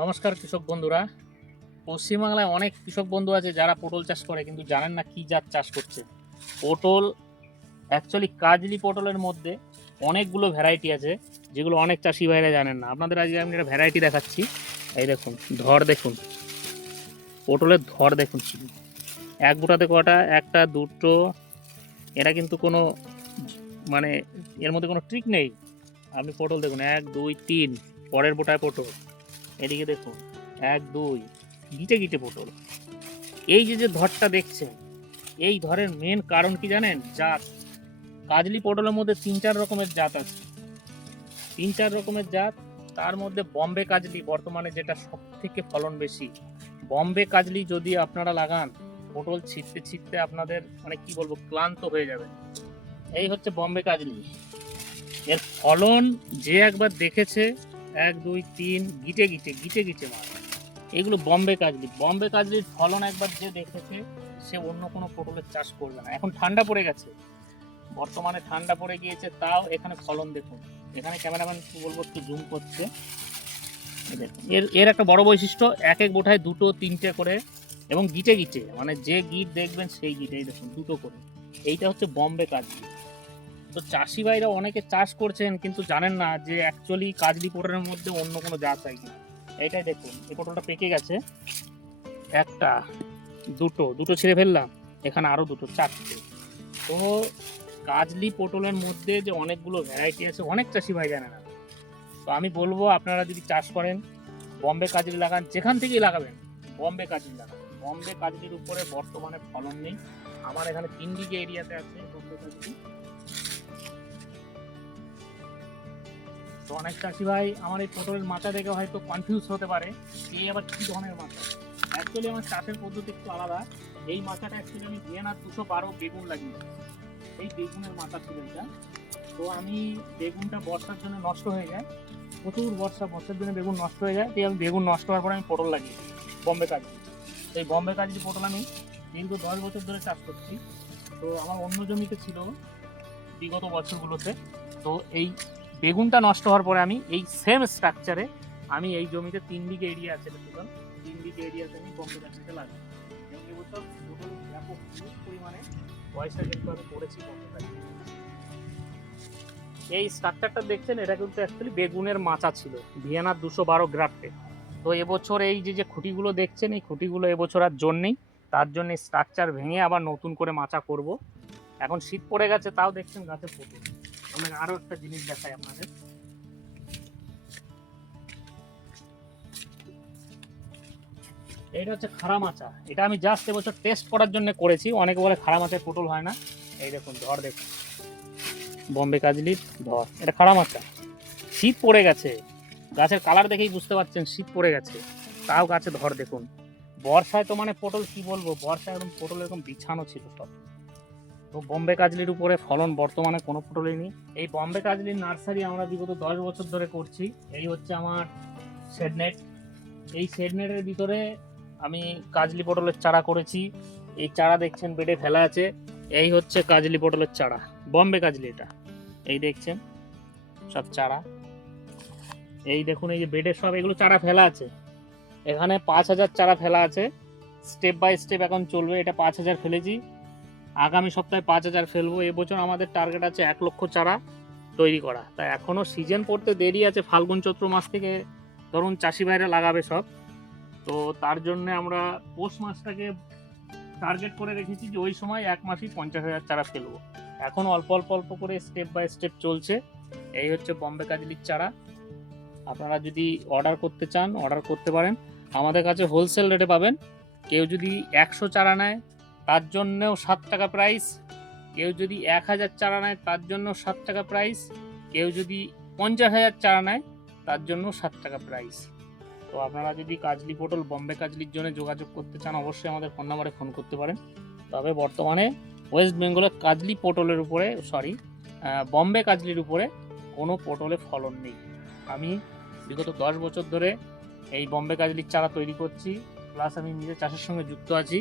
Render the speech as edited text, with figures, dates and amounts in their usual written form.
নমস্কার কৃষক বন্ধুরা। পশ্চিমবাংলায় অনেক কৃষক বন্ধু আছে যারা পটল চাষ করে কিন্তু জানেন না কি জাত চাষ করছে। পটল অ্যাকচুয়ালি কাজলি পটলের মধ্যে অনেকগুলো ভ্যারাইটি আছে যেগুলো অনেক চাষি ভাইরা জানেন না। আপনাদের আজকে আমি একটা ভ্যারাইটি দেখাচ্ছি। এই দেখুন ধর, দেখুন পটলের ধর দেখুন শুধু এক বোটাতে কটা, একটা দুটো, এটা কিন্তু কোনো মানে এর মধ্যে কোনো ট্রিক নেই। আপনি পটল দেখুন, এক দুই তিন, পরের বোটায় পটল, এদিকে দেখুন এক দুই, গিটে গিটে পটল। এই যে যে ধরটা দেখছেন, এই ধরের মেন কারণ কি জানেন? জাত। কাজলি পটলের মধ্যে তিন চার রকমের জাত আছে, তিন চার রকমের জাত। তার মধ্যে বম্বে কাজলি বর্তমানে যেটা সব থেকে ফলন বেশি। বম্বে কাজলি যদি আপনারা লাগান, পটল ছিটতে ছিটতে আপনাদের মানে কি বলবো, ক্লান্ত হয়ে যাবে। এই হচ্ছে বম্বে কাজলি। এর ফলন যে একবার দেখেছে, এক দুই তিন, গিটে গিটে গিটে গিটে মাছ। এগুলো বম্বে কাজলি। বম্বে কাজলির ফলন একবার যে দেখেছে সে অন্য কোনো পটলের চাষ করবে না। এখন ঠান্ডা পড়ে গেছে, বর্তমানে ঠান্ডা পড়ে গিয়েছে, তাও এখানে ফলন দেখুন। এখানে ক্যামেরাম্যান কি বলবো একটু জুম করছে। এর এর একটা বড় বৈশিষ্ট্য, এক এক বোঠায় দুটো তিনটে করে এবং গিটে গিটে, মানে যে গিট দেখবেন সেই গিট। এই দেখুন দুটো করে। এইটা হচ্ছে বম্বে কাজলি। তো চাষি ভাইরা অনেকে চাষ করছেন কিন্তু জানেন না যে অ্যাকচুয়ালি কাজলি পটলের মধ্যে অন্য কোনো জাত হয় কিনা। এইটাই দেখুন, এই পটলটা পেকে গেছে, একটা দুটো দুটো ছিঁড়ে ফেললাম, এখানে আরো দুটো, চারটে। তো কাজলি পটলের মধ্যে যে অনেকগুলো ভ্যারাইটি আছে, অনেক চাষি ভাই জানে না। তো আমি বলবো আপনারা যদি চাষ করেন, বম্বে কাজলি লাগান, যেখান থেকেই লাগাবেন বম্বে কাজলি লাগান। বম্বে কাজলির উপরে বর্তমানে ফলন নেই। আমার এখানে 3 বিঘে এরিয়াতে আছে বম্বে কাজলি। তো অনেক চাষি ভাই আমার এই পটলের মাচা দেখে হয়তো কনফিউজ হতে পারে, এই আবার কি ধরনের মাচা। অ্যাকচুয়ালি আমার চাষের পদ্ধতি একটু আলাদা। এই মাচাটা অ্যাকচুয়ালি আমি ভিয়েনার 212 বেগুন লাগিয়েছি। এই বেগুনের মাচা ছিল এটা। তো আমি বেগুনটা বর্ষার জন্য নষ্ট হয়ে যায়, প্রচুর বর্ষার জন্য বেগুন নষ্ট হয়ে যায়। তাই আমি বেগুন নষ্ট হওয়ার পরে আমি পটল লাগিয়েছি বম্বে কাজলি। এই বম্বে কাজলি পটল আমি দীর্ঘ 10 বছর ধরে চাষ করছি। তো আমার অন্য জমিতে ছিল বিগত বছরগুলোতে। তো এই বেগুনটা নষ্ট হওয়ার পরে আমি এই সেম স্ট্রাকচারে আমি এই জমিতে 3 বিঘে এরিয়া আছে, টোটাল 3 বিঘে এরিয়াতে আমি বম্বে কাজলিটা লাগাই। এবং এবছর টোটাল ব্যাপক হিউজ পরিমাণে পয়সা কিন্তু আমি করেছি বম্বে কাজলি। এই স্ট্রাকচারটা দেখছেন, এটা কিন্তু অ্যাকচুয়ালি বেগুনের মাচা ছিল, ভিয়েনার 212 গ্রাফটে। তো এবছর এই যে যে খুঁটিগুলো দেখছেন, এই খুঁটিগুলো এবছর আর জোর নেই, তার জন্য স্ট্রাকচার ভেঙে আবার নতুন করে মাচা করব। এখন শীত পড়ে গেছে, তাও দেখছেন গাছে পটল। আমি আরো একটা জিনিস দেখাই আপনাদের। এটা হচ্ছে খাড়া মাচা। এটা আমি জাস্ট এবছর টেস্ট করার জন্য করেছি। অনেকে বলে খাড়া মাচায় পটল হয় না। এই দেখুন ধর, দেখুন বম্বে কাজলির ধর, এটা খাড়া মাচা। শীত পড়ে গেছে, গাছের কালার দেখেই বুঝতে পারছেন শীত পড়ে গেছে, তাও গাছে ধর দেখুন। বর্ষায় তো মানে পটল কি বলবো, বর্ষায় একদম পটল এরকম বিছানো ছিল সব। তো বম্বে কাজলির উপরে ফলন বর্তমানে কোনো পটলই নেই। এই বম্বে কাজলির নার্সারি আমরা বিগত 10 বছর ধরে করছি। এই হচ্ছে আমার শেডনেট। এই শেডনেটের ভিতরে আমি কাজলি পটলের চারা করেছি। এই চারা দেখছেন বেডে ফেলা আছে। এই হচ্ছে কাজলি পটলের চারা, বম্বে কাজলি এটা। এই দেখছেন সব চারা। এই দেখুন এই যে বেডে সব এগুলো চারা ফেলা আছে। এখানে 5,000 চারা ফেলা আছে। স্টেপ বাই স্টেপ এখন চলবে। এটা 5,000 ফেলেছি, আগামী সপ্তাহে 5,000 ফেলবো। এবছর আমাদের টার্গেট আছে 1,00,000 চারা তৈরি করা। তাই এখনও সিজন পড়তে দেরি আছে, ফাল্গুন চৈত্র মাস থেকে ধরুন চাষি ভাইরা লাগাবে সব। তো তার জন্য আমরা পৌষ মাসটাকে টার্গেট করে রেখেছি যে ওই সময় 1 মাসই 50,000 চারা ফেলবো। এখন অল্প অল্প অল্প করে স্টেপ বাই স্টেপ চলছে। এই হচ্ছে বম্বে কাজলির চারা। আপনারা যদি অর্ডার করতে চান অর্ডার করতে পারেন, আমাদের কাছে হোলসেল রেটে পাবেন। কেউ যদি 100 চারা নেয় তার জন্যেও 7 টাকা প্রাইস, কেউ যদি 1,000 চারা নেয় তার জন্য 7 টাকা প্রাইস, কেউ যদি 50,000 চারা নেয় তার জন্য 7 টাকা প্রাইস। তো আপনারা যদি কাজলি পটল বম্বে কাজলির জন্য যোগাযোগ করতে চান অবশ্যই আমাদের ফোন নাম্বারে ফোন করতে পারেন। তবে বর্তমানে ওয়েস্ট বেঙ্গলের কাজলি পটলের উপরে বম্বে কাজলির উপরে কোনো পটলে ফলন নেই। আমি বিগত 10 বছর ধরে এই বম্বে কাজলির চারা তৈরি করছি, প্লাস আমি নিজে চাষের সঙ্গে যুক্ত আছি।